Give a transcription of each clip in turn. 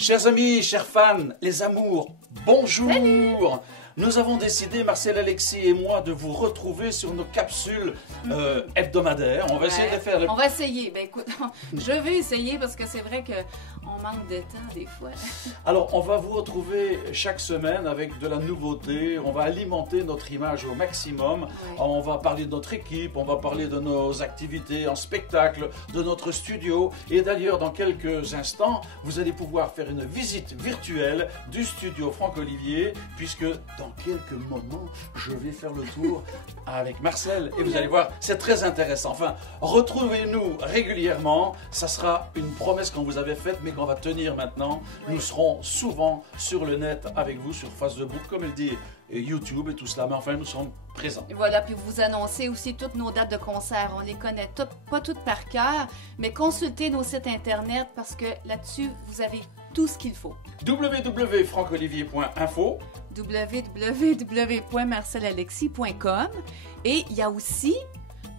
Chers amis, chers fans, les amours, bonjour. Salut. Nous avons décidé, Marcel, Alexis et moi, de vous retrouver sur nos capsules hebdomadaires. On va essayer de faire... On va essayer. Ben écoute, je vais essayer parce que c'est vrai qu'on manque de temps des fois. Alors, on va vous retrouver chaque semaine avec de la nouveauté. On va alimenter notre image au maximum. Ouais. On va parler de notre équipe, on va parler de nos activités en spectacle, de notre studio. Et d'ailleurs, dans quelques instants, vous allez pouvoir faire une visite virtuelle du studio Franck-Olivier, puisque dans quelques moments, je vais faire le tour avec Marcel. Et vous allez voir, c'est très intéressant. Enfin, retrouvez-nous régulièrement. Ça sera une promesse qu'on vous avait faite, mais qu'on va tenir maintenant. Oui. Nous serons souvent sur le net avec vous, sur Facebook, comme elle dit, et YouTube et tout cela. Mais enfin, nous serons présents. Et voilà, puis vous annoncez aussi toutes nos dates de concert. On les connaît toutes, pas toutes par cœur, mais consultez nos sites internet parce que là-dessus, vous avez tout ce qu'il faut. www.franckolivier.info www.marcelalexis.com et il y a aussi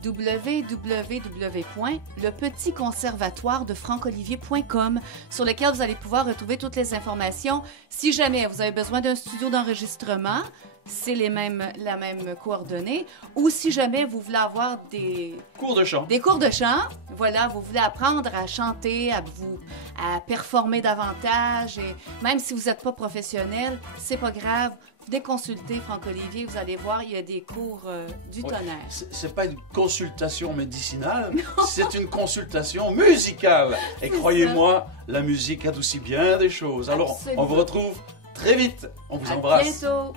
www.lepetitconservatoiredefranckolivier.com sur lequel vous allez pouvoir retrouver toutes les informations. Si jamais vous avez besoin d'un studio d'enregistrement, c'est la même coordonnée. Ou si jamais vous voulez avoir des cours de chant. Des cours de chant, voilà, vous voulez apprendre à chanter, à performer davantage. Et même si vous n'êtes pas professionnel, c'est pas grave. Venez consulter Franck-Olivier, vous allez voir, il y a des cours du tonnerre. C'est pas une consultation médicinale, c'est une consultation musicale. Et croyez-moi, la musique adoucit bien des choses. Alors, Absolument. on vous retrouve très vite. On vous À embrasse. bientôt.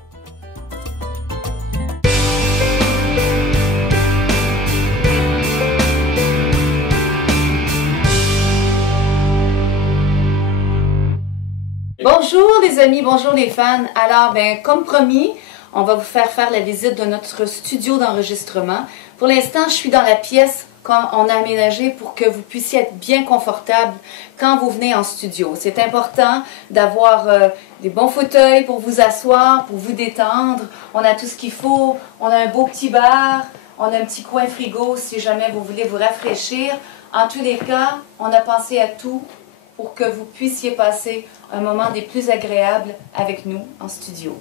Bonjour les amis, bonjour les fans. Alors, comme promis, on va vous faire la visite de notre studio d'enregistrement. Pour l'instant, je suis dans la pièce qu'on a aménagée pour que vous puissiez être bien confortable quand vous venez en studio. C'est important d'avoir des bons fauteuils pour vous asseoir, pour vous détendre. On a tout ce qu'il faut. On a un beau petit bar. On a un petit coin frigo si jamais vous voulez vous rafraîchir. En tous les cas, on a pensé à tout pour que vous puissiez passer un moment des plus agréables avec nous en studio.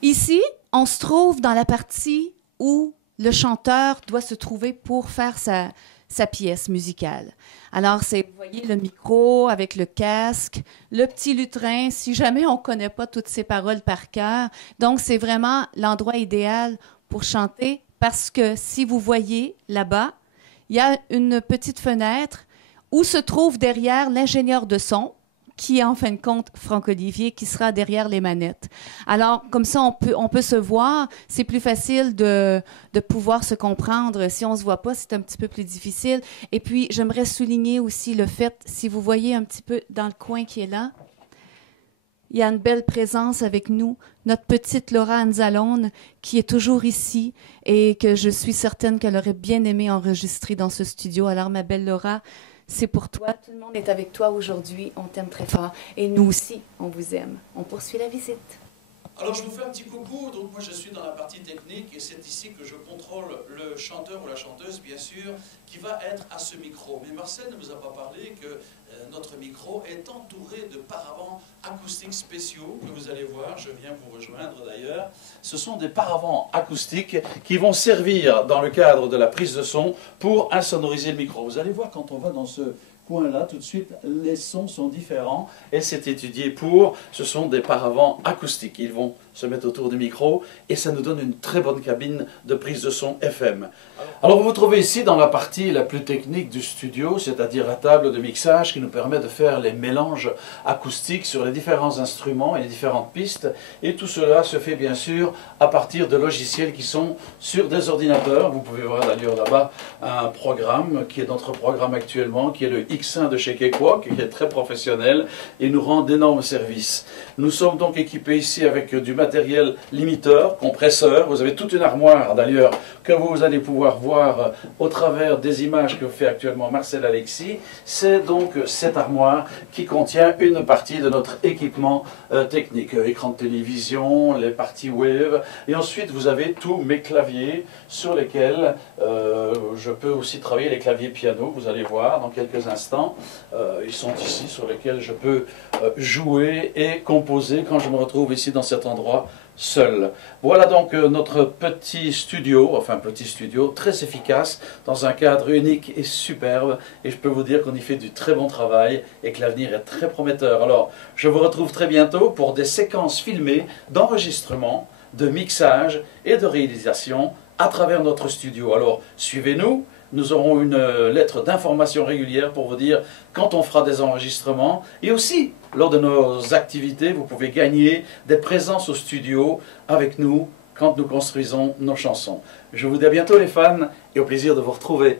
Ici, on se trouve dans la partie où le chanteur doit se trouver pour faire sa pièce musicale. Alors, vous voyez le micro avec le casque, le petit lutrin, si jamais on ne connaît pas toutes ces paroles par cœur. Donc, c'est vraiment l'endroit idéal pour chanter parce que si vous voyez là-bas, il y a une petite fenêtre où se trouve derrière l'ingénieur de son, qui est en fin de compte Franck-Olivier, qui sera derrière les manettes. Alors, comme ça, on peut se voir. C'est plus facile de pouvoir se comprendre. Si on ne se voit pas, c'est un petit peu plus difficile. Et puis, j'aimerais souligner aussi le fait, si vous voyez un petit peu dans le coin qui est là, il y a une belle présence avec nous, notre petite Laura Anzalone, qui est toujours ici et que je suis certaine qu'elle aurait bien aimé enregistrer dans ce studio. Alors, ma belle Laura, c'est pour toi. Tout le monde est avec toi aujourd'hui. On t'aime très fort. Et nous aussi, on vous aime. On poursuit la visite. Alors je vous fais un petit coucou, donc moi je suis dans la partie technique et c'est ici que je contrôle le chanteur ou la chanteuse bien sûr qui va être à ce micro. Mais Marcel ne vous a pas parlé que notre micro est entouré de paravents acoustiques spéciaux que vous allez voir, je viens vous rejoindre d'ailleurs. Ce sont des paravents acoustiques qui vont servir dans le cadre de la prise de son pour insonoriser le micro. Vous allez voir quand on va dans ce coin-là, tout de suite, les sons sont différents et c'est étudié pour, ce sont des paravents acoustiques. Ils vont se mettre autour du micro et ça nous donne une très bonne cabine de prise de son FM. Alors vous vous trouvez ici dans la partie la plus technique du studio, c'est-à-dire la table de mixage qui nous permet de faire les mélanges acoustiques sur les différents instruments et les différentes pistes. Et tout cela se fait bien sûr à partir de logiciels qui sont sur des ordinateurs. Vous pouvez voir d'ailleurs là-bas un programme qui est notre programme actuellement, qui est le X1 de chez Kekwok, qui est très professionnel et nous rend d'énormes services. Nous sommes donc équipés ici avec du matériel limiteur, compresseur. Vous avez toute une armoire d'ailleurs que vous allez pouvoir voir au travers des images que fait actuellement Marcel Alexis. C'est donc cette armoire qui contient une partie de notre équipement technique. Écran de télévision, les parties wave. Et ensuite vous avez tous mes claviers sur lesquels je peux aussi travailler les claviers piano. Vous allez voir dans quelques instants. l'instant. Ils sont ici, sur lesquels je peux jouer et composer quand je me retrouve ici dans cet endroit seul. Voilà donc notre petit studio, enfin petit studio, très efficace, dans un cadre unique et superbe, et je peux vous dire qu'on y fait du très bon travail et que l'avenir est très prometteur. Alors, je vous retrouve très bientôt pour des séquences filmées d'enregistrement, de mixage et de réalisation à travers notre studio. Alors, suivez-nous. Nous aurons une lettre d'information régulière pour vous dire quand on fera des enregistrements. Et aussi, lors de nos activités, vous pouvez gagner des présences au studio avec nous quand nous construisons nos chansons. Je vous dis à bientôt les fans et au plaisir de vous retrouver.